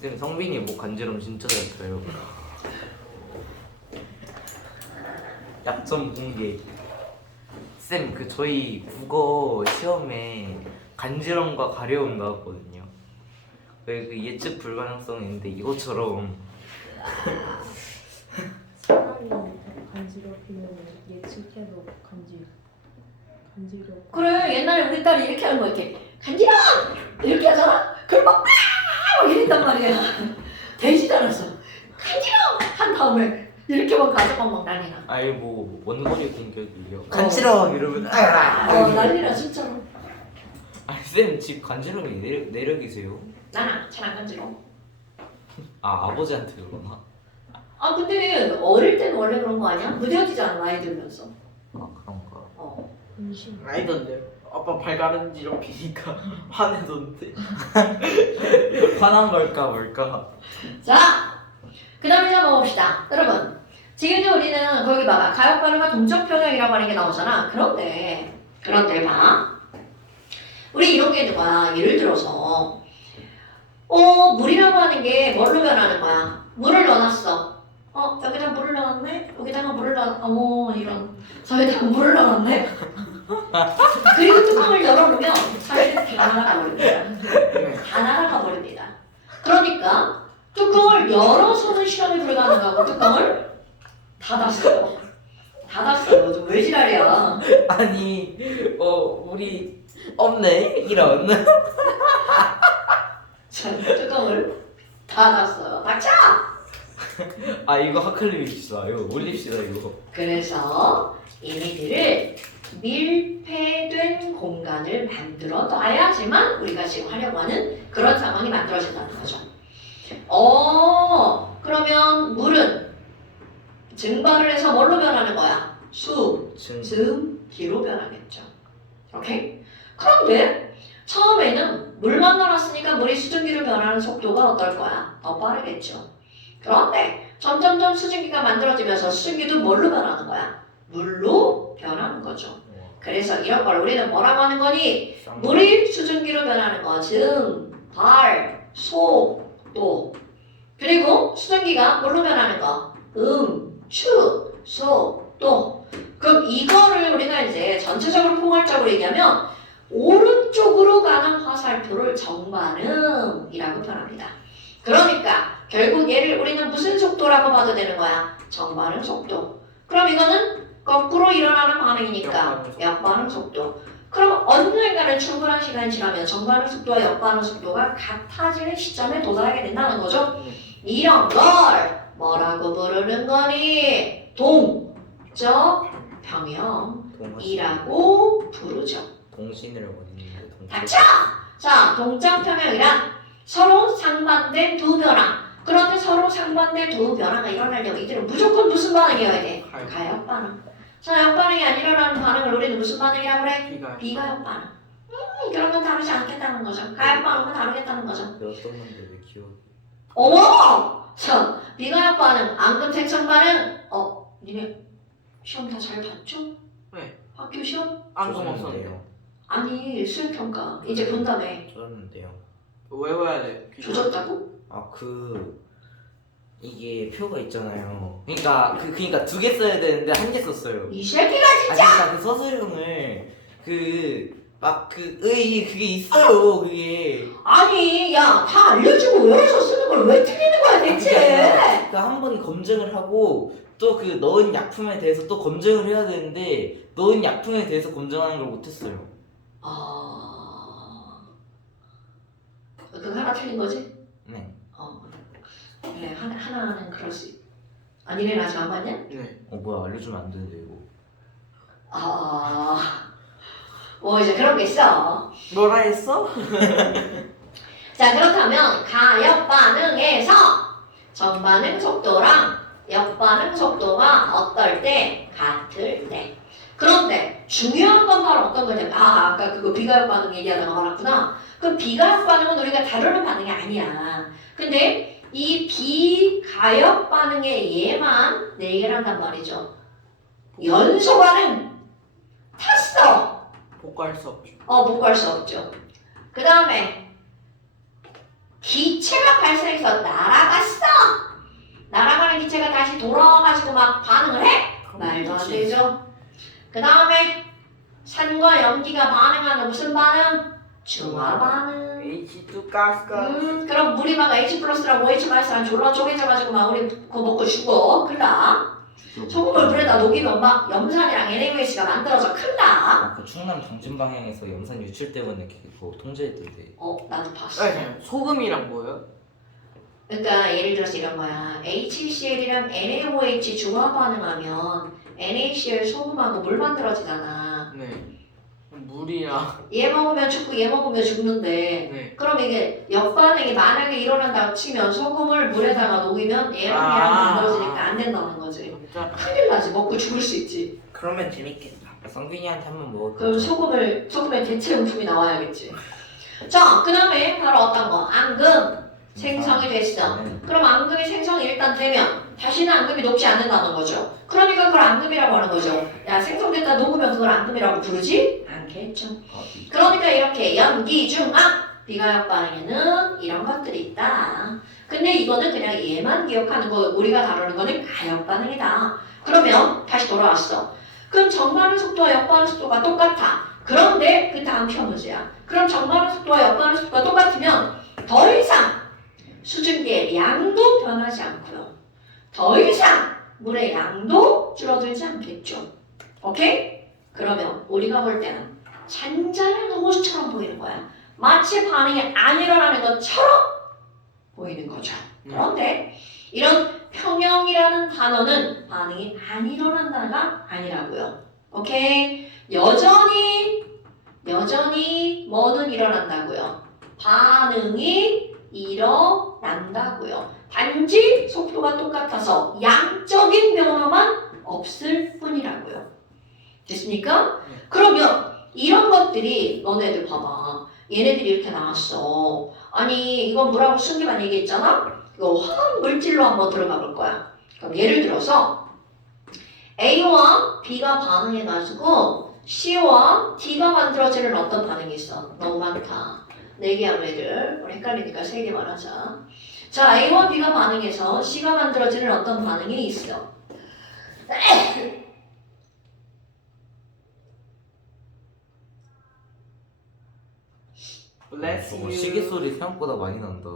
쌤 성빈이 뭐 간지럼 진짜 잘 펴요. 약점 공개. 쌤 그 저희 국어 시험에 간지럼과 가려움 나왔거든요. 그 예측 불가능성이 있는데 이것처럼 사람이 간지럽히면 예측해도 간지럽. 그래 옛날에 우리 딸이 이렇게 하는 거 이렇게 간지러 이렇게 하잖아. 그럼 막 이랬단 말이야. 되지도 않았어. 간지러 한 다음에 이렇게만 가져가면 막 난리나. 아예 뭐 원거리 공격이요. 간지럼 이러면 난리나 진짜로. 아니 쌤집 간지럼이 내력이세요? 나는 잘 안 간지러. 아 아버지한테 그러나? 아 근데 어릴 때는 원래 그런 거 아니야? 무뎌지잖아 나이 들면서. 아 그런가? 근심. 아니던데. 아빠 발 가른지럽히니까 화내던데. 화난 걸까 뭘까? 자, 그 다음에 한번 봅시다. 여러분, 지금 우리는 거기 봐봐. 가역 발음과 동적 평형이라고 하는 게 나오잖아. 그런데 봐. 우리 이런 게 있는 거야. 예를 들어서 물이라고 하는 게 뭘로 변하는 거야? 물을 넣어놨어. 여기다 물을 넣었네? 여기다가 물을 넣었, 이런. 저기다가 물을 넣었네? 그리고 뚜껑을 열어놓으면 사실은 다 날아가 버립니다. 다 날아가 버립니다. 그러니까 뚜껑을 열어서는 실험이 불가능하고 뚜껑을 닫았어요. 닫았어요. 왜 지랄이야? 아니 우리 없네 이런. 자, 뚜껑을 닫았어요. 닥쳐! 아 이거 하클립시다. 이거 올립시다 이거. 그래서 얘네들을 밀폐된 공간을 만들어 놔야지만 우리가 지금 하려고 하는 그런 상황이 만들어진다는 거죠. 그러면 물은 증발을 해서 뭘로 변하는 거야? 증기로 변하겠죠. 오케이? 그런데 처음에는 물만 넣어놨으니까 물이 수증기로 변하는 속도가 어떨 거야? 더 빠르겠죠. 그런데 점점점 수증기가 만들어지면서 수증기도 뭘로 변하는 거야? 물로 변하는 거죠. 그래서 이런 걸 우리는 뭐라고 하는 거니? 물이 수증기로 변하는 거, 증발, 속도. 그리고 수증기가 뭘로 변하는 거? 추, 속도. 그럼 이거를 우리가 이제 전체적으로 포괄적으로 얘기하면 오른쪽으로 가는 화살표를 정반응이라고 표현합니다. 그러니까 결국 얘를 우리는 무슨 속도라고 봐도 되는 거야? 정반응 속도. 그럼 이거는 거꾸로 일어나는 반응이니까 역반응 속도. 그럼 언젠가는 충분한 시간이 지나면 정반응 속도와 역반응 속도가 같아지는 시점에 도달하게 된다는 거죠. 이런 걸 뭐라고 부르는 거니? 동적 평형이라고 부르죠. 동신을 원했는데 닥쳐! 자, 동적 평형이란 서로 상반된 두 변화. 그런데 서로 상반된 두 변화가 일어나려면 이들은 무조건 무슨 반응이어야 돼? 가역 반응. 자, 역반응이 안 일어나는 반응을 우리는 무슨 반응이라고 그래? 비가역 반응. 그러면 다르지 않겠다는 거죠. 가역 반응은 다르겠다는 거죠. 배웠었는데 왜 기억이? 어머! 자, 비가역 반응, 앙금 생성 반응. 니네 시험 다 잘 봤죠? 네. 학교 시험? 안경 없었는데요. 아니, 수행평가. 이제 본다며. 줬는데요. 외워야 돼. 조졌다고? 이게 표가 있잖아요. 그러니까 두 개 써야 되는데 한 개 썼어요. 이 새끼가 진짜! 그러니까 그 서술형을 그게 있어요. 그게. 아니, 야, 다 알려주고 외워서 쓰는 걸 왜 틀리는 거야, 대체? 한 번 검증을 하고 또 그 넣은 약품에 대해서 또 검증을 해야 되는데 넣은 약품에 대해서 검증하는 걸 못했어요. 그거 하나 틀린 거지? 네. 그래, 하나는 그럴 수 있. 니네는 아직 안 봤냐? 네. 뭐야 알려주면 안 되는데 이거. 뭐 이제 그런 게 있어. 뭐라 했어? 자, 그렇다면 가역 반응에서 전반응 속도랑 역반응 속도가 어떨 때? 같을 때. 그런데 중요한 건 바로 어떤 거냐면 아까 그거 비가역 반응 얘기하다가 말았구나. 그 비가역 반응은 우리가 다루는 반응이 아니야. 근데 이 비가역 반응의 얘만 네 얘기를 한단 말이죠. 연소 반응 탔어. 복구할 수 없죠. 못 갈 수 없죠. 그 다음에 기체가 발생해서 날아갔어. 날아가는 기체가 다시 돌아와가지고 막 반응을 해? 말도 안 되죠. 그 다음에 산과 염기가 반응하는 무슨 반응? 중화 반응. H2 가스가. 그럼 물이 막 H 플러스랑 OH 마이너스랑 졸라 쪼개져가지고 막 우리 그거 먹고 죽어. 큰다. 소금을 물에다 녹이면 막 염산이랑 NaOH가 만들어져 큰다. 그 충남 정진 방향에서 염산 유출 때문에 그거 통제했던데. 나도 봤어. 잠깐 소금이랑 뭐예요? 그러니까 예를 들어서 이런 거야. HCl이랑 NaOH 중화 반응하면 NaCl 소금하고 물 만들어지잖아. 네. 물이랑. 얘 먹으면 죽고 얘 먹으면 죽는데 네. 그럼 이게 역반응이 만약에 일어난다고 치면 소금을 물에다가 녹이면 얘랑 얘랑 만들어지니까 안 된다는 거지. 진짜. 큰일 나지. 먹고 죽을 수 있지. 그러면 재밌겠다. 성균이한테 한번 먹을까? 그럼 소금의 대체용품이 나와야겠지. 자, 그 다음에 바로 어떤 거? 앙금 생성이 됐어. 그럼 앙금이 생성이 일단 되면 다시는 앙금이 녹지 않는다는 거죠. 그러니까 그걸 앙금이라고 하는 거죠. 야, 생성됐다 녹으면 그걸 앙금이라고 부르지? 않겠죠. 그러니까 이렇게 염기, 중압, 비가역 반응에는 이런 것들이 있다. 근데 이거는 그냥 얘만 기억하는 거, 우리가 다루는 거는 가역 반응이다. 그러면 다시 돌아왔어. 그럼 정반응 속도와 역반응 속도가 똑같아. 그런데 그 다음 표문제야. 그럼 정반응 속도와 역반응 속도가 똑같으면 더 이상 수증기의 양도 변하지 않고요. 더 이상 물의 양도 줄어들지 않겠죠. 오케이? 그러면 우리가 볼 때는 잔잔한 호수처럼 보이는 거야. 마치 반응이 안 일어나는 것처럼 보이는 거죠. 그런데 이런 평형이라는 단어는 반응이 안 일어난다가 아니라고요. 오케이? 여전히 뭐는 일어난다고요? 반응이 일어난다고요. 단지 속도가 똑같아서 양적인 변화만 없을 뿐이라고요. 됐습니까? 그러면 이런 것들이 너네들 봐봐. 얘네들이 이렇게 나왔어. 아니 이건 뭐라고 순기만 얘기했잖아? 이거 화학 물질로 한번 들어가 볼 거야. 그럼 예를 들어서 A와 B가 반응해가지고 C와 D가 만들어지는 어떤 반응이 있어? 너무 많다. 4개 하면 애들 우리 헷갈리니까 3개만 하자. 자, A와 B가 반응해서 C가 만들어지는 어떤 반응이 있어. Bless you. 시계 소리 생각보다 많이 난다.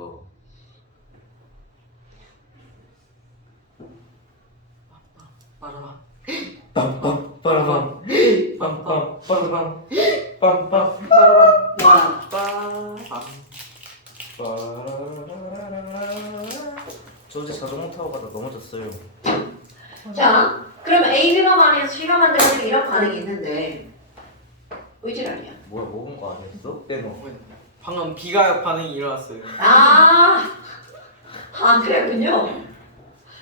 빠라밤. 빰빰 빠라밤 빰빰 빠라밤 빰빰 빠라밤. 빠밤. 저 어제 자전거 타고 가다 넘어졌어요. 자, 그럼 A, B가 반응해서 C가 만들어지는 이런 반응이 있는데 의지랄이야. 뭐야 먹은 거 아니었어? 네, 너. 방금 비가역 반응이 일어났어요. 그랬군요.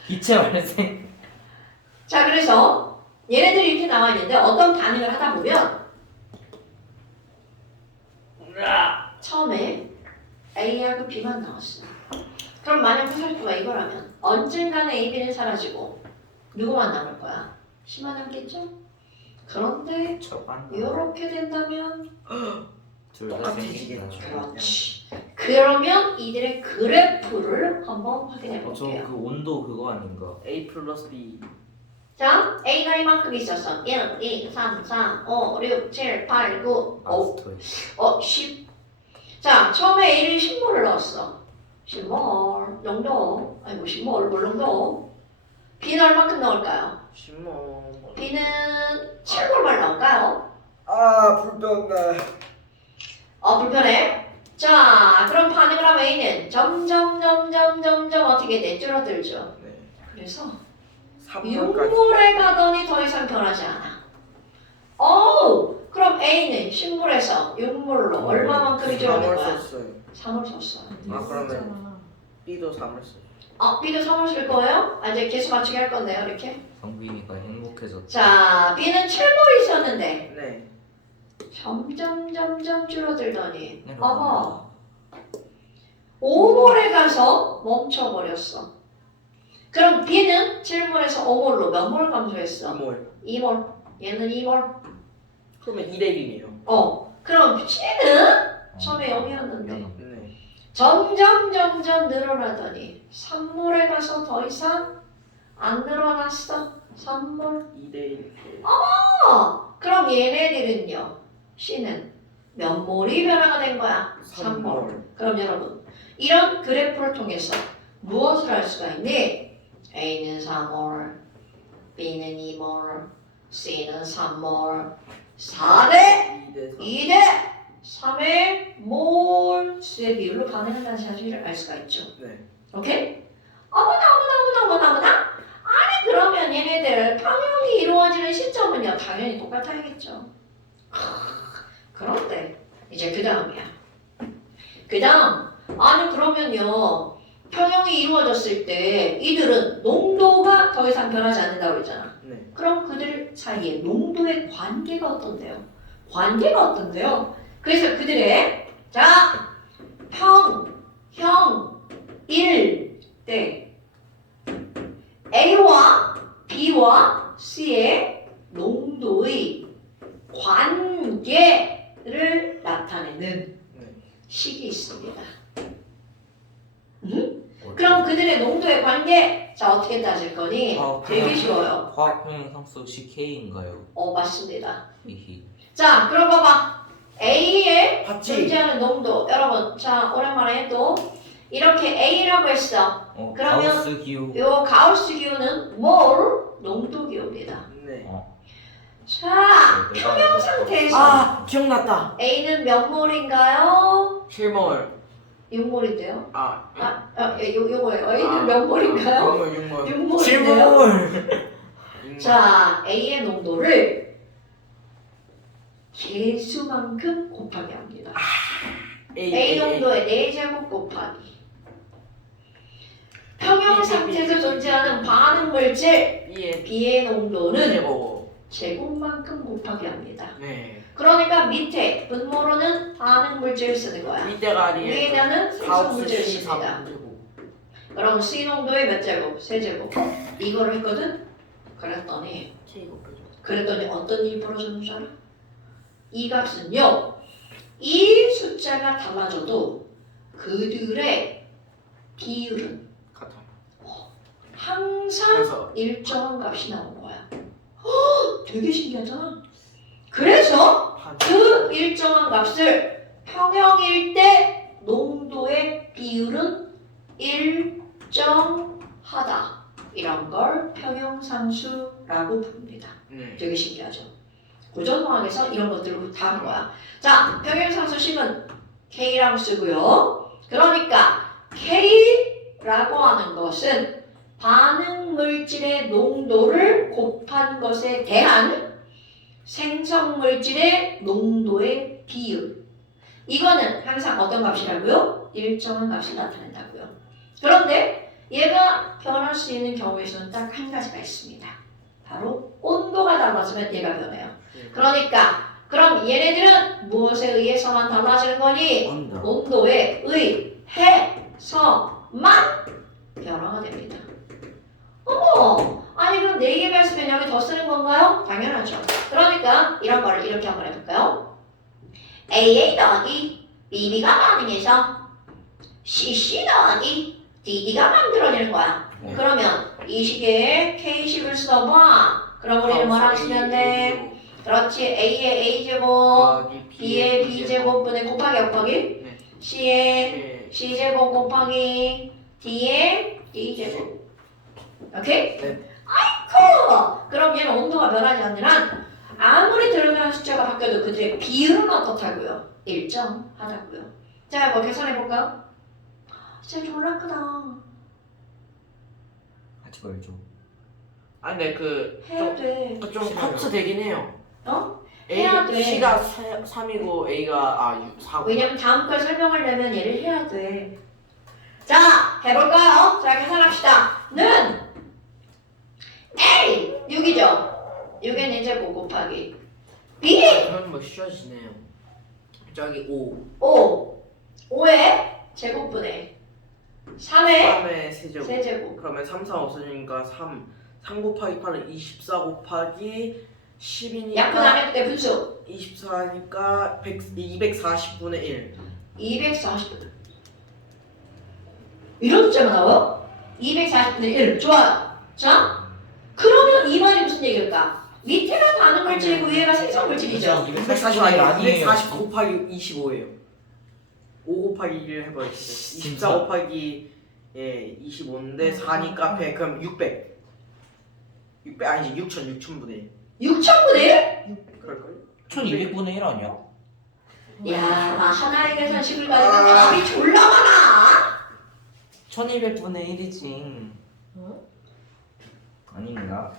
기체 발생. 자, 그래서 얘네들이 이렇게 나와 있는데 어떤 반응을 하다 보면 처음에 A하고 B만 나왔어. 그럼 만약 화살표가 이거라면 언젠가는 A, B는 사라지고 누구만 남을 거야? C만 남겠죠? 그런데 이렇게 된다면 둘다 생기겠죠. 그렇지. 그러면 이들의 그래프를 한번 확인해 볼게요. 저그 온도 그거 아닌가? A 플러스 B. 자, A가 이만큼 있었어. 1, 2, 3, 4, 5, 6, 7, 8, 9, 10. 자, 처음에 A를 10몰을 넣었어. 10몰 정도. 아이고 10몰 뭘 넣어? B는 얼마큼 넣을까요? 신모. B는 7몰만 넣을까요? 불편해. 불편해. 자, 그럼 반응을 하면 A는 점점 어떻게 돼? 줄어들죠. 네. 그래서 3몰까지. 6몰에 가더니 더 이상 변하지 않아. 그럼 A는 10몰에서 6몰로 얼마만큼이 3월 줄어든 거야? 썼어요. 3월 썼어. 그러면 B도 3월 썼어요. B도 3월 쓸 거예요? 이제 개수 맞추기 할 건데요, 이렇게. 성빈이가 행복해졌다. 자, B는 7몰이 있었는데 네. 점점 줄어들더니 네, 어머 5몰에 가서 멈춰버렸어. 그럼 B는 7몰에서 5몰로 몇 몰 감소했어? 3월. 2몰. 얘는 2몰. 그러면 2대1이네요. 그럼 C는 처음에 0이었는데 네. 점점 늘어나더니 3몰에 가서 더 이상 안 늘어났어. 3몰. 2대1. 그럼 얘네들은요. C는 몇 몰이 변화가 된 거야? 3몰. 그럼 여러분 이런 그래프를 통해서 무엇을 할 수가 있니? A는 3몰, B는 2몰, C는 3몰, 4대 2대 3. 2대 3의 몰수의 비율로 가능하다는 사실을 알 수가 있죠. 네. 오케이? 어머나. 아니 그러면 얘네들 평형이 이루어지는 시점은요 당연히 똑같아야겠죠. 그런데 이제 그 다음이야. 그 다음 아니 그러면요 평형이 이루어졌을 때 이들은 농도가 더 이상 변하지 않는다고 그랬잖아. 네. 그럼 그들 사이에 농도의 관계가 어떤데요? 그래서 그들의 자 평형 1 때 A와 B와 C의 농도의 관계를 나타내는 네. 식이 있습니다. 그럼 그들의 농도의 관계 자 어떻게 따질 거니? 되게 쉬워요. 화학 평형상수 CK인가요? 맞습니다. 히히. 자 그럼 봐봐 A의 봤지? 존재하는 농도 여러분 자 오랜만에 또 이렇게 A라고 했어. 그러면 가우스 기호. 요 가우스 기호는 몰 농도 기호입니다. 네. 자 내가 평형 상태에서 아 기억났다. A는 몇 몰인가요? 7몰. 6몰인데요. 요거예요. 아, A는 몇 몰인가요? 6몰. 6몰인데요. 7몰. 자 A의 농도를 개수만큼 곱하게 합니다. A 농도의 4제곱 곱하기 평형 상태에서 존재하는 반응 물질 B의 B의 농도는 제곱. 제곱만큼 곱하게 합니다. 네. 그러니까 밑에 분모로는 반응 물질을 쓰는 거야. 이때가 아니에요. 위에다는 생성 가우스 물질을 C 씁니다. 3제곱. 그럼 C 농도의 몇 제곱? 3제곱. 이거를 했거든? 그랬더니 어떤 일이 벌어졌는 줄 알아? 이 값은요. 이 숫자가 달라져도 그들의 비율은 같아요. 항상 그래서 일정한 값이 나온 거야. 되게 신기하잖아. 그래서 반. 그 일정한 값을 평형일 때 농도의 비율은 일정하다. 이런 걸 평형상수라고 부릅니다. 네. 되게 신기하죠. 고전공학에서 이런 것들을 다 하는 거야. 자, 평형상수식은 K라고 쓰고요. 그러니까 K라고 하는 것은 반응 물질의 농도를 곱한 것에 대한 생성 물질의 농도의 비율. 이거는 항상 어떤 값이라고요? 일정한 값이 나타낸다고요. 그런데 얘가 변할 수 있는 경우에서는 딱 한 가지가 있습니다. 바로 온도가 달라지면 얘가 변해요. 그러니까 그럼 얘네들은 무엇에 의해서만 달라지는 거니? 온도에 의해서만 변화가 됩니다. 어머! 아니 그럼 4개가 있으면 여기 더 쓰는 건가요? 당연하죠. 그러니까 이런 거를 이렇게 한번 해볼까요? AA 더하기 BB가 반응해서 CC 더하기 DD가 만들어지는 거야. 네. 그러면 이 시계에 K식을 써봐. 그럼 우리는 뭐라 쓰면 돼? 그렇지. A의 A제곱, B의 B제곱분의 곱하기 곱하기 네. C의 C제곱 곱하기 D의 D제곱. 오케이? 네. 아이쿠! 그럼 얘는 온도가 변하지 않는 한 아무리 들어가는 숫자가 바뀌어도 그들의 비율은 어떻다고요? 일정하다고요. 자, 뭐 계산해볼까요? 진짜 졸라 크다. 하지 말죠. 아 근데 해야 돼. 좀 합쳐되긴 해요. 어? A, 해야 돼. C가 3이고 A가 4고. 왜냐면 다음 걸 설명하려면 얘를 해야 돼. 자, 해볼까요? 자, 계산합시다. 는 A 6이죠. 6의 4제곱 곱하기 B 그럼 뭐 쉬워지네요. 저기 5. 5의 제곱분의 3의 3의 세제곱. 세제곱. 그러면 3, 4 없으니까 3 곱하기 8은 24 곱하기 10이니까 약분 안 해도 돼 분수 24니까 240분의 1. 240분 이런 숫자가 나와요? 240분의 1. 좋아요. 자, 그러면 이 말이 무슨 얘기일까? 밑에가 반응 물질이고 위에가 생성 물질이죠. 240 아니에요. 240 곱하기 25예요. 5 곱하기 1 해봐요. 24 곱하기 25인데 4니까 100 그럼 600. 600 아니지 6,000분의 1. 6천분의 1? 그럴걸요? 1200분의 1 아니야? 야, 나 하나의 계산식을 가지고 답이 졸라 많아. 1200분의 1이지. 어? 아닌가?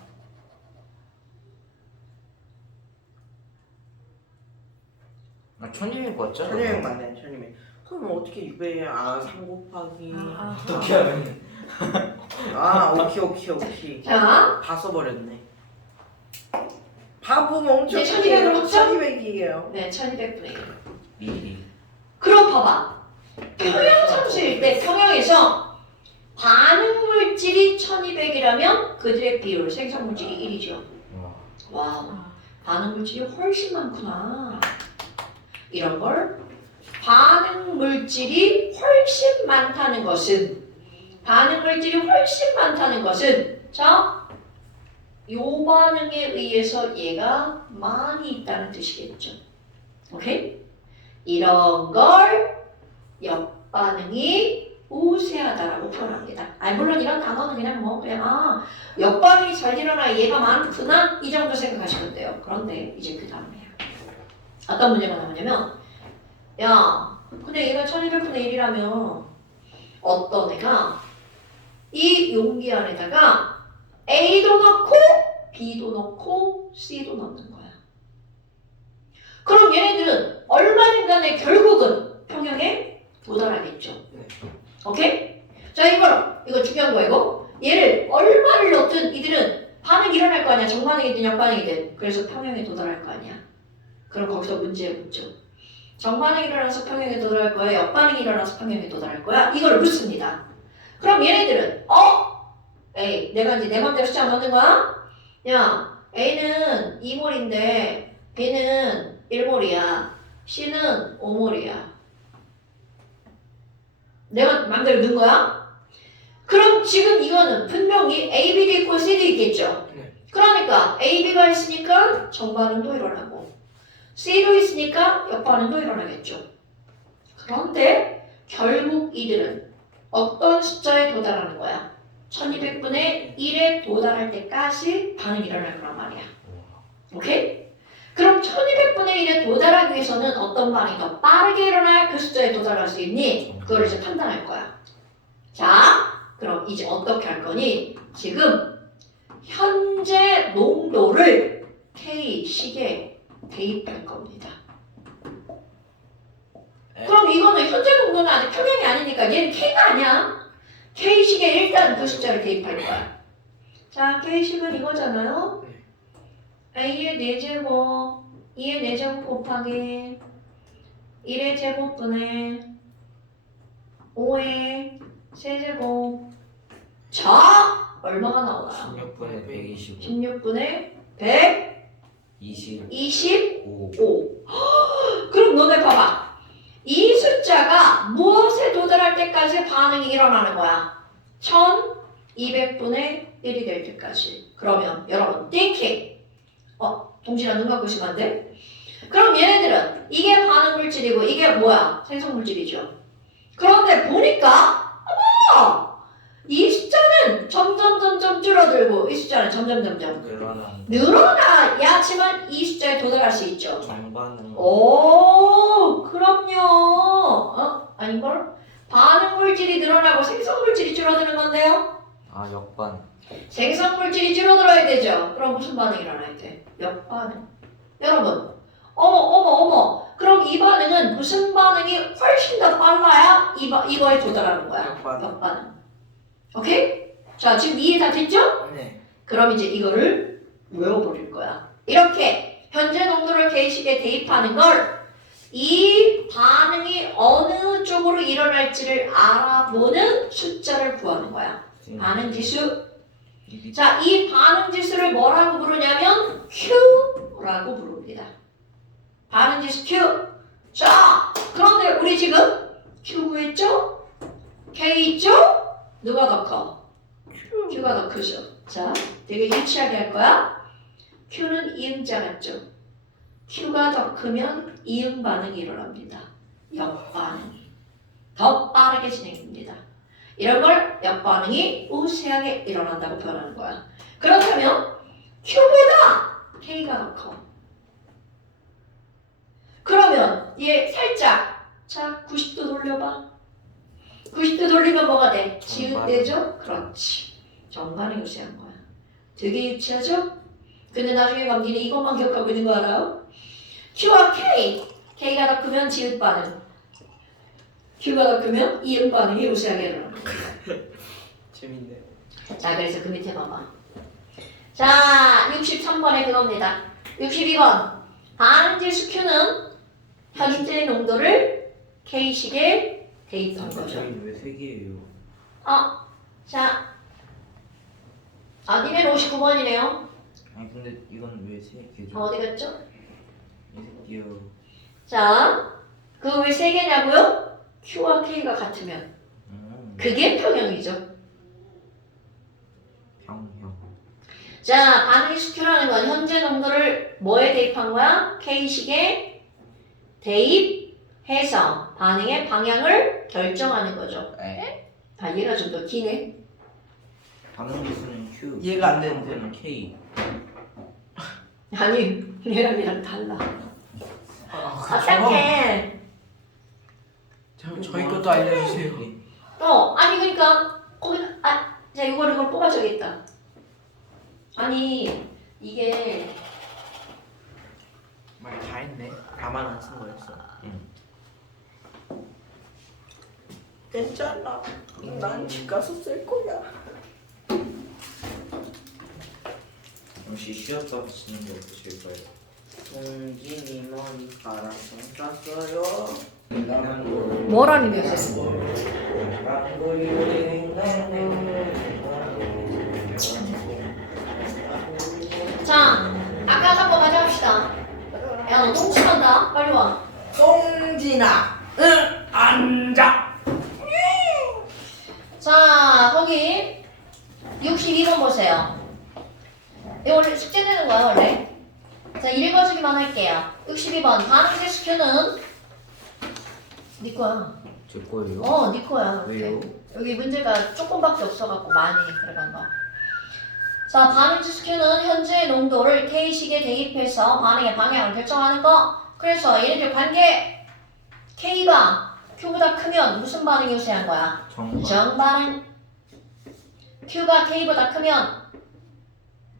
아 1200 맞죠? 1200 맞네. 1200. 그럼 어떻게 600에 3 곱하기 어떻게 하면 오케이. 자, 다 써버렸네. 바보 멍청. 이제 1200 을 1200이에요. 네, 1200분의 1. 미리. 그럼 봐봐. 평형상수일 때 평형에서 반응 물질이 1200이라면 그들의 비율, 생성 물질이 1이죠. 와. 와우. 아, 반응 물질이 훨씬 많구나. 이런 걸 반응 물질이 훨씬 많다는 것은 자, 요 반응에 의해서 얘가 많이 있다는 뜻이겠죠. 오케이? 이런 걸 역반응이 우세하다라고 표현합니다. 물론 이런 단어는 그냥 역반응이 잘 일어나 얘가 많구나 이 정도 생각하시면 돼요. 그런데 이제 그 다음에요. 어떤 문제가 나오냐면 야 근데 얘가 1200분의 1이라면 어떤 애가 이 용기 안에다가 A도 넣고 B도 넣고 C도 넣는 거야. 그럼 얘네들은 얼마든 간에 결국은 평형에 도달하겠죠. 네. 오케이? 자 이거 중요한 거야 이거. 얘를 얼마를 넣든 이들은 반응이 일어날 거 아니야. 정반응이든 역반응이든. 그래서 평형에 도달할 거 아니야. 그럼 거기서 문제에 묻죠. 정반응이 일어나서 평형에 도달할 거야? 역반응이 일어나서 평형에 도달할 거야? 이걸 묻습니다. 그럼 얘네들은 에이 내가 이제 내 맘대로 숫자 넣는 거야? 야 A는 2몰인데 B는 1몰이야. C는 5몰이야. 내가 맘대로 넣은 거야? 그럼 지금 이거는 분명히 A, B도 있고 C도 있겠죠? 네. 그러니까 A, B가 있으니까 정반응도 일어나고 C도 있으니까 역반응도 일어나겠죠. 그런데 결국 이들은 어떤 숫자에 도달하는 거야? 1200분의 1에 도달할 때까지 반응이 일어날 거란 말이야. 오케이? 그럼 1200분의 1에 도달하기 위해서는 어떤 반응이 더 빠르게 일어나야 그 숫자에 도달할 수 있니? 그걸 이제 판단할 거야. 자, 그럼 이제 어떻게 할 거니? 지금 현재 농도를 K식에 대입할 겁니다. 그럼 이거는 현재 농도는 아직 평형이 아니니까 얘는 K가 아니야. K식에 일단 그 숫자를 대입할 거야. 자, K식은 이거잖아요. A의 4제곱, 2의 4제곱 곱하기 1의 제곱분의 5의 세제곱. 자, 얼마가 나오나요? 16분의 125. 16분의 125. 25. 그럼 너네 봐봐. 이 숫자가 무엇에 도달할 때까지 반응이 일어나는 거야? 1200분의 1이 될 때까지. 그러면 여러분 thinking. 동시에 눈 감고 있으면 안 돼? 그럼 얘네들은 이게 반응 물질이고 이게 뭐야? 생성 물질이죠. 그런데 보니까 이 숫자는 점점 줄어들고 이 숫자는 점점 늘어나야지만 이 숫자에 도달할 수 있죠. 정반응. 오, 그럼요. 아닌걸? 반응 물질이 늘어나고 생성 물질이 줄어드는 건데요. 역반. 생성 물질이 줄어들어야 되죠. 그럼 무슨 반응이 일어나야 돼? 역반응. 여러분, 어머. 그럼 이 반응은 무슨 반응이 훨씬 더 빨라야 이거에 도달하는 거야? 역반응. 오케이? 자, 지금 이해 다 됐죠? 네. 그럼 이제 이거를 외워버릴 거야. 이렇게 현재 농도를 K식에 대입하는 걸 이 반응이 어느 쪽으로 일어날지를 알아보는 숫자를 구하는 거야. 반응 지수. 자, 이 반응 지수를 뭐라고 부르냐면 Q라고 부릅니다. 반응 지수 Q. 자, 그런데 우리 지금 Q 구했죠? K 있죠? 누가 더 커? Q가 더 크죠. 자, 되게 유치하게 할 거야. Q는 이응자 같죠? Q가 더 크면 이응 반응이 일어납니다. 역반응이. 더 빠르게 진행됩니다. 이런 걸 역반응이 우세하게 일어난다고 표현하는 거야. 그렇다면 Q보다 K가 더 커. 그러면 얘 살짝 자 90도 돌려봐. 90도 돌리면 뭐가 돼? 지읒되죠? 그렇지. 정반응이 우세한 거야. 되게 유치하죠? 근데 나중에 막 니네 이것만 기억하고 있는 거 알아요? Q와 K. K가 더 크면 지읒 반응. Q가 더 크면 이응 반응이 우세하게 일어납니다. 재밌네. 자, 그래서 그 밑에 봐봐. 자, 63번에 그겁니다. 62번. 반응지수 Q는 현재 농도를 K식에 대입한 거죠. 저희는 왜 3개예요? 자. 니네 59번이네요. 아니 근데 이건 왜 3개죠? 어디 갔죠? 이 새끼요. 자, 그 왜 3개냐고요? Q와 K가 같으면. 그게 평형이죠. 평형. 자, 반응지수 Q라는 건 현재 농도를 뭐에 대입한 거야? K식에 대입해서 반응의 방향을 결정하는 거죠. 얘가 좀 더 기네. 반응지수는 Q. 이해가 안 되는데. 는 K. 아니, 얘랑 달라. 어떡해. 저희 것도 알려주세요. 아니, 그러니까, 자, 이걸 뽑아줘야겠다. 아니, 이게, 말 다 했네. 나만 안 쓴 거였어. 괜찮아. 난 집 가서 쓸 거야. 역시 쉬었다 치는 게 어떠실 거예요? 동진이 머리 파란색 땄어요. 뭐라는 거였어? 자, 아까 하던 거 마저 합시다. 야, 너 똥침한다. 빨리 와. 동진아, 응, 앉아. 자, 거기 62번 보세요. 이거 원래 숙제 되는 거야, 원래. 자, 읽어주기만 할게요. 62번. 반응지수 Q는 네 거야. 제 거예요? 네 거야. 왜요? 여기 문제가 조금밖에 없어갖고 많이 들어간 거. 자, 반응지수 Q는 현재 농도를 K식에 대입해서 반응의 방향을 결정하는 거. 그래서 얘네들 관계 K가 Q보다 크면 무슨 반응이 우세한 거야? 정반. 정반응. Q가 K보다 크면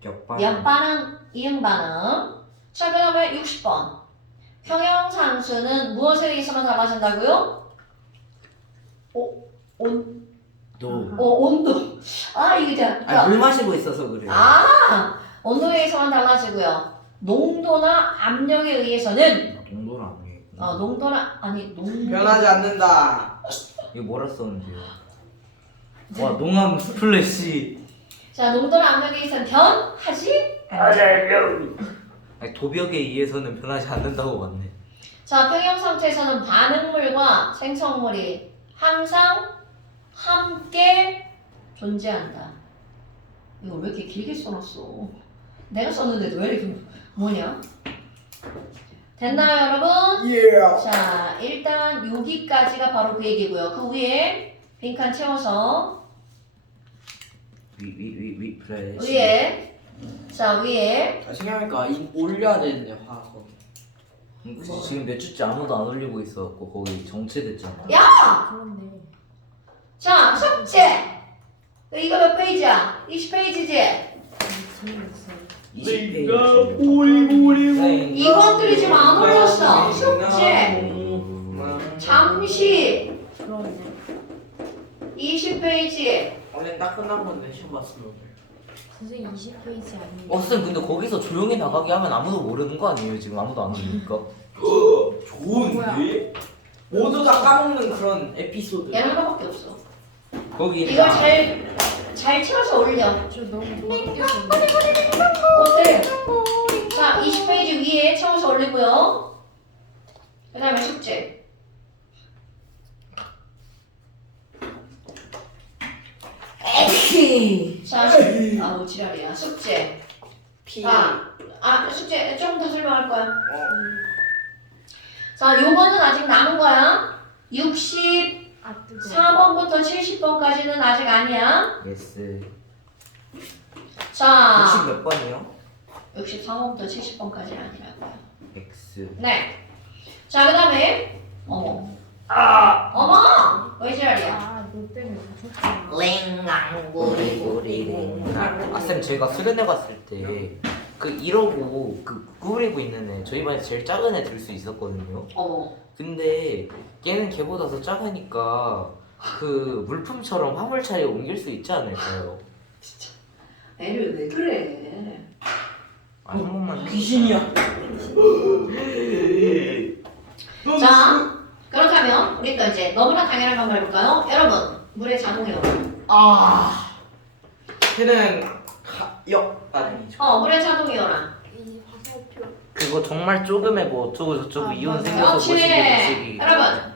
역반. 역반응, 이응반응. 자, 그 다음에 60번. 평형상수는 무엇에 의해서만 달라진다고요? 온도. 이거 물 마시고 있어서 그래요. 온도에 의해서만 달라지고요. 농도나 압력에 의해서는 농도는 안 해. 농도나 농도. 변하지 않는다. 이거 뭐라 썼는데요? 와 농암 스플래시. 자, 농도나 압력에 의해서는 변하지 않는다. 아니, 도벽에 의해서는 변하지 않는다고 맞네. 자, 평형 상태에서는 반응물과 생성물이 항상 함께 존재한다. 이거 왜 이렇게 길게 써놨어? 내가 썼는데도 왜 이렇게 뭐냐? 됐나요, 여러분? 예. 자, 일단 여기까지가 바로 그 얘기고요. 그 위에 빈칸 채워서 위 플래시. 위에 위에 생각해보니까 올려야 되는데 화학은. 그치, 지금 몇 주째 아무도 안 올리고 있어갖고 거기 정체됐잖아. 그렇네. 자, 숙제! 이거 몇 페이지야? 20페이지지? 뒤에 있어요. 20페이지. 오리고리. 이것들이 지금 안 올렸어. 숙제! 잠시! 그러네. 20페이지. 원래 딱 끝난 건데 시험 봤으면. 선생님 20페이지 아니에요? 쌤 근데 거기서 조용히 나가게 하면 아무도 모르는 거 아니에요? 지금 아무도 안 올리니까. 좋은데? 모두 다 까먹는 그런 에피소드. 얘는 하나밖에 없어. 거기 이걸 잘 채워서 올려. 저 너무 놀랍게서 어때? 자, 20페이지 위에 채워서 올리고요. 그 다음에 숙제. P. 자, 아우 지랄이야. 숙제. P. 숙제 좀 더 설명할 거야. 어. 자, 요거는 아직 남은 거야. 64번부터 아 뜨거. 70번까지는 아직 아니야. 예스. 자, 60 몇 번이요? 64번부터 70번까지는 아니라고요. X. 네. 자, 그 다음에 어머. 왜 지랄이야? 아너 때문에 다쳤잖아. 아쌤 제가 수련회 갔을 때 그 이러고 그 구부리고 있는 애 저희 반에 제일 작은 애 들 수 있었거든요. 어머. 근데 얘는 걔보다 더 작으니까 그 물품처럼 화물차에 옮길 수 있지 않을까요? 애를 왜 그래? 한 번만 귀신이야. 자, 그렇다면 우리 또 이제 너무나 당연한 거 한번 해볼까요? 여러분, 물의 자동이요. 걔는 아니죠. 물의 자동이요라. 이 화살표. 그거 정말 조금에 뭐 어쩌고 저쩌고 아, 이혼 맞아. 생겨서 그렇지. 뭐시기 여러분,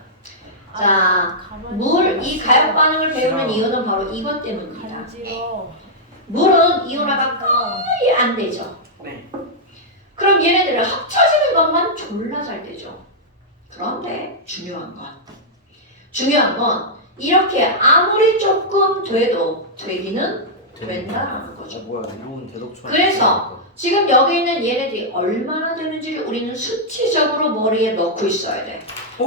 자, 물, 이 가역 반응을 배우는 이유는 바로 이것 때문입니다. 간지러. 물은 이온화가 거의 안 되죠. 네. 그럼 얘네들을 합쳐지는 것만 졸라 잘 되죠. 그런데 중요한 건 이렇게 아무리 조금 돼도 되기는 된다라는 거죠. 뭐야 이런 대독초. 그래서 지금 여기 있는 얘네들이 얼마나 되는지를 우리는 수치적으로 머리에 넣고 있어야 돼.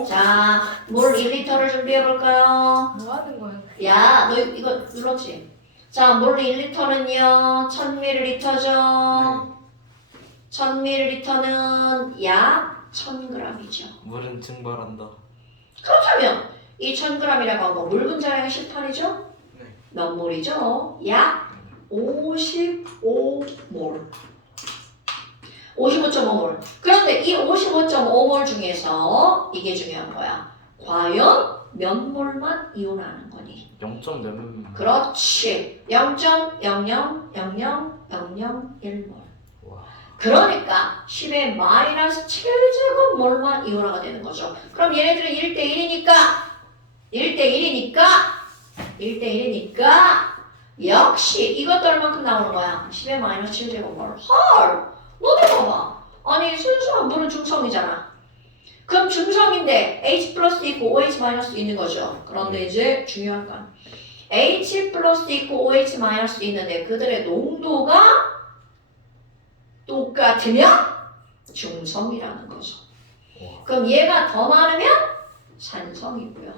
자, 물 1리터를 준비해 볼까요? 뭐 하는 거야? 야, 너 이거 눌렀지? 자, 물 1리터는요, 1000ml죠. 1000ml는 약 1000g이죠. 물은 증발한다. 그렇다면 이 1000g이라고 한 거 물 분자량이 18이죠? 네. 몇 몰이죠? 약 55몰. 55.5몰. 그런데 이 55.5몰 중에서 이게 중요한 거야. 과연 몇 몰만 이온하는 거니? 0점 몇. 그렇지. 0.00000001몰. 와. 그러니까 10의 마이너스 7제곱몰만 이온화가 되는 거죠. 그럼 얘네들은 1대1이니까 역시 이것도 얼만큼 나오는 거야? 10의 마이너스 7제곱몰. 헐! 너네 봐봐. 아니 순수한 물은 중성이잖아. 그럼 중성인데 H 플러스 있고 OH 마이너스 있는 거죠. 그런데 이제 중요한 건 H 플러스 있고 OH 마이너스 있는데 그들의 농도가 똑같으면 중성이라는 거죠. 그럼 얘가 더 많으면 산성이고요.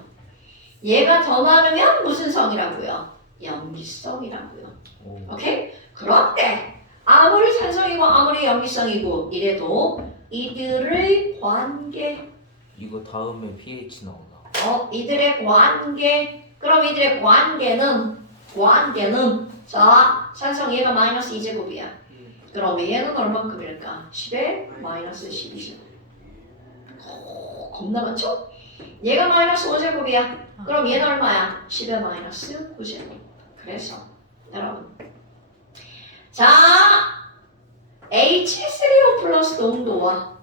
얘가 더 많으면 무슨 성이라고요? 염기성이라고요. 오. 오케이? 그런데 아무리 산성이고 아무리 염기성이고 이래도 이들의 관계 이거 다음에 pH 나오나? 이들의 관계 그럼 이들의 관계는 자 산성 얘가 마이너스 2제곱이야. 그러면 얘는 얼만큼일까? 10에 마이너스 12제곱. 겁나 많죠? 얘가 마이너스 5제곱이야. 그럼 얘는 얼마야? 10에 마이너스 9제곱. 그래서 여러분 자 H3O 플러스 농도와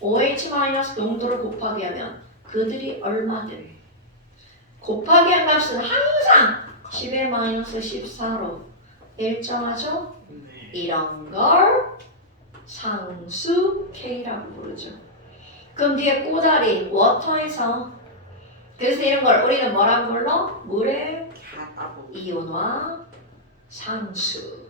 OH 마이너스 농도를 곱하기 하면 그들이 얼마든 곱하기 한 값은 항상 10의 마이너스 14로 일정하죠? 이런 걸 상수 K라고 부르죠. 그럼 뒤에 꼬다리 워터에서 그래서 이런 걸 우리는 뭐라고 불러? 물의 이온화 상수.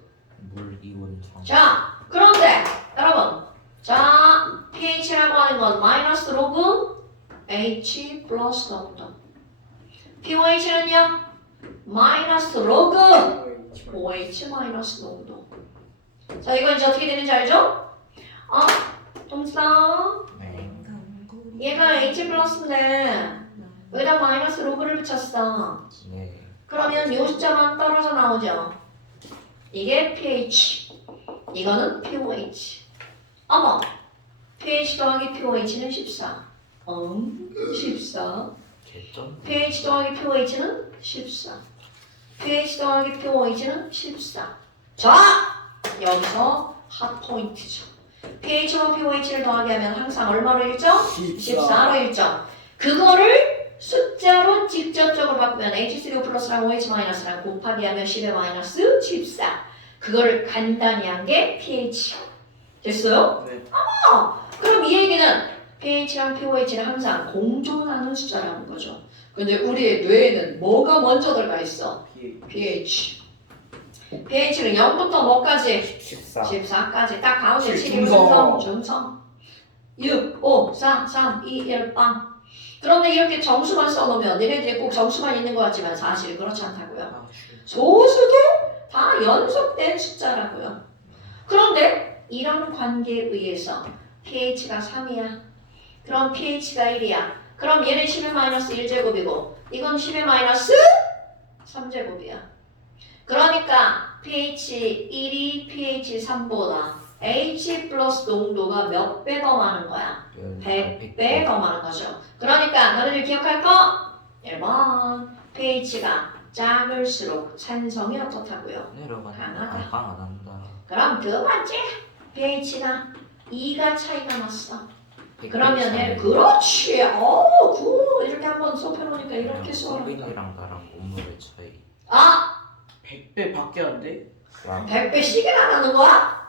물 이온 상. 자, 그런데 여러분, 자 pH라고 하는 건 마이너스 로그 H 플러스 농도. pOH는요 마이너스 로그 OH 마이너스 농도. 자, 이건 이제 어떻게 되는지 알죠? 동사 네. 얘가 H 플러스인데 여기다 마이너스 로그를 붙였어. 네. 그러면 요 숫자만 떨어져 나오죠. 이게 pH, 이거는 pOH. 어머, pH 더하기 pOH는 14. 14. 개점. pH 더하기 pOH는 14. pH 더하기 pOH는 14. 자, 여기서 핫 포인트죠. pH와 pOH를 더하게 하면 항상 얼마로 일정? 14로 일정. 그거를 숫자로 직접적으로 바꾸면 H3O 플러스랑 OH 마이너스랑 곱하기 하면 10의 마이너스 14. 그걸 간단히 한 게 pH. 됐어요? 네. 그럼 이 얘기는 pH랑 pOH는 항상 공존하는 숫자라는 거죠. 근데 우리의 뇌에는 뭐가 먼저 들어가 있어? pH. pH는 0부터 뭐까지? 14. 14까지. 딱 가운데 7이 중성. 중성. 6, 5, 4, 3, 2, 1, 빵. 그런데 이렇게 정수만 써놓으면 너네들이 꼭 정수만 있는 것 같지만 사실 그렇지 않다고요. 아, 소수도 다 연속된 숫자라고요. 그런데 이런 관계에 의해서 pH가 3이야. 그럼 pH가 1이야. 그럼 얘는 10의 마이너스 1제곱이고 이건 10의 마이너스 3제곱이야. 그러니까 pH 1이 pH 3보다 H 플러스 농도가 몇 배 더 많은 거야? 100배 더 많은 거죠. 그러니까 너희들 기억할 거 1번 pH가 작을수록 산성이 어떻다고요? 강하다. 강하단다. 그럼 두 번째 pH가 2가 차이가 났어. 그러면은 그렇지. 굿. 이렇게 한번 수업해놓으니까 이렇게 수업을. 성빈이랑 나랑 몸무게 차이. 아 100배 밖에 안 돼? 100배씩이나 나는 거야?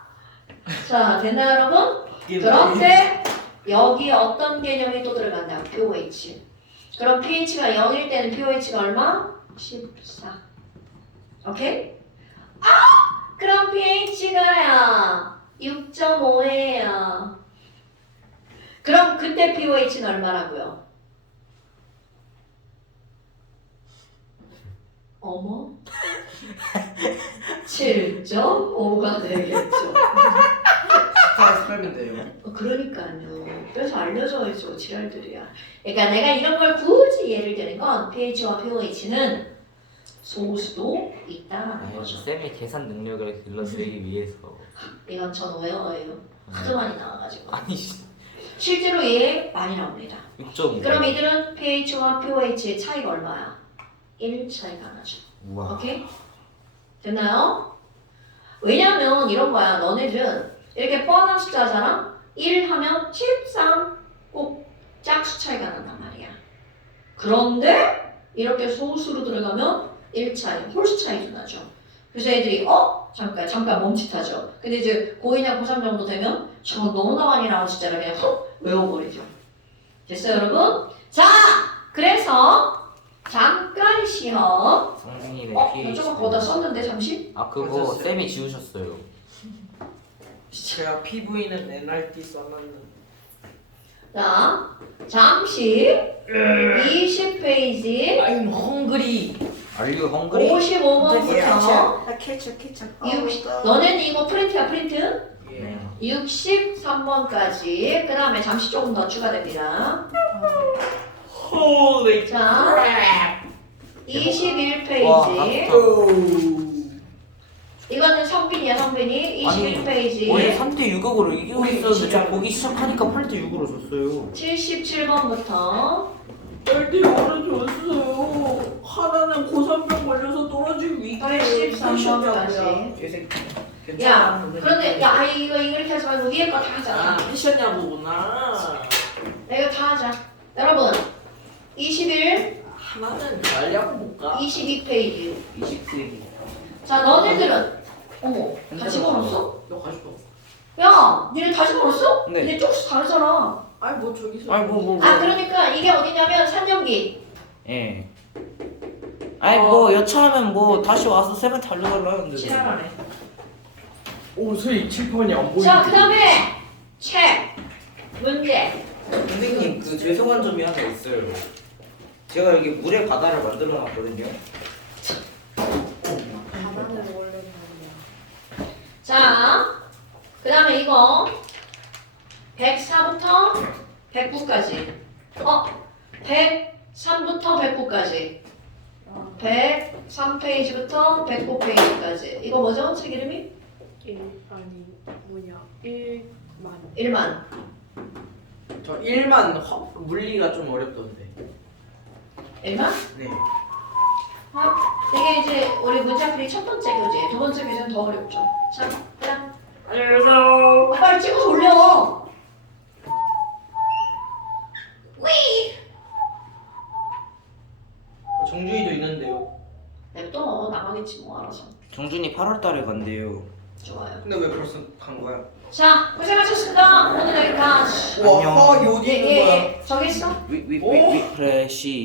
자 됐나요 여러분? 그런데 여기에 어떤 개념이 또 들어간다. pOH. 그럼 pH가 0일 때는 pOH가 얼마? 14. 오케이? 그럼 pH가요 6.5예요. 그럼 그때 pOH는 얼마라고요? 어머 7.5가 되겠죠. 스타에서 빼면 돼요. 그러니까요. 그래서 알려줘야죠. 지랄들이야. 그러니까 내가 이런 걸 굳이 예를 드는 건 pH와 pOH는 소수도 있다라는 거죠. 쌤의 계산 능력을 길러드리기 위해서. 이건 전 외워요. 하도 많이 나와가지고. 아니 실제로 얘 많이 나옵니다. 6.5. 그럼 이들은 pH와 pOH의 차이가 얼마야? 1 차이가 나죠. 우와. 오케이? 됐나요? 왜냐면 이런 거야. 너네들은 이렇게 뻔한 숫자잖아? 1 하면 13 꼭 짝수 차이가 난단 말이야. 그런데 이렇게 소수로 들어가면 1 차이, 홀수 차이도 나죠. 그래서 애들이 잠깐 멈칫하죠. 근데 이제 고2나 고3 정도 되면 저거 너무나 많이 나온 숫자를 그냥 훅 외워버리죠. 됐어요 여러분? 자 그래서 잠깐 시험. 성빈이네 나 pH. 조금 거기다 썼는데 잠시? 아 그거 그러셨어요? 쌤이 지우셨어요. 제가 PV는 NRT 써놨는데. 자 잠시 20페이지 I'm hungry. Are you hungry? 55번부터 케첩. 60 너네는 이거 프린트야 프린트? 예. 63번까지 그 다음에 잠시 조금 더 추가됩니다. Holy 자 21페이지 crap. 이거는 성빈이야 성빈이. 21페이지 원래 3대 6으로 이기고 우리 있었는데 진짜- 저 보기 시작하니까 8대 6으로 줬어요. 77번부터 1대 0으로 줬어요. 하나는 고산병 걸려서 떨어질 위기에 83번까지. 개새끼. 야 그런데 야 이거 이렇게 하지 말고 위에 거 다 아, 하잖아. 패션냐보구나. 내가 다 하자. 여러분 21, 하나는 날려고 못 가. 22페이지 20페이지. 자 너네들은 어머 다 집어넣었어? 너 가져가. 야 니네 다 집어넣었어? 네. 니네 쪽수 다르잖아. 아니 뭐 저기서. 아니 뭐. 아 그러니까 이게 어디냐면 산정기. 예. 아니 뭐 여차하면 뭐 다시 와서 쌤을 달려달라 하는데. 지랄하네. 오 소리 칠판이 안 보이네. 자, 그 다음에 책 문제. 선생님 그 죄송한 점이 하나 있어요. 제가 여기 물의 바다를 만들어 놨거든요. 바다는 원래 다르냐. 자, 그 다음에 이거 104부터 109까지. 103부터 109까지. 103페이지부터 109페이지까지. 이거 뭐죠? 책 이름이? 1만. 저 1만 물리가 좀 어렵던데. 1만? 네. 이게 이제 우리 문제풀이 첫 번째 교재. 두 번째 교재는 더 어렵죠. 자, 그다음. 안녕히 계세요. 빨리 찍어서 올려. 위. 너 나가겠지 뭐 알아서. 정준이 8월달에 간대요. 좋아요. 근데 왜 벌써 간 거야? 자, 고생하셨습니다. 오늘 여기까지. 안녕. 와 화학이 어디 있는 거야? 저기 있어. 리프레시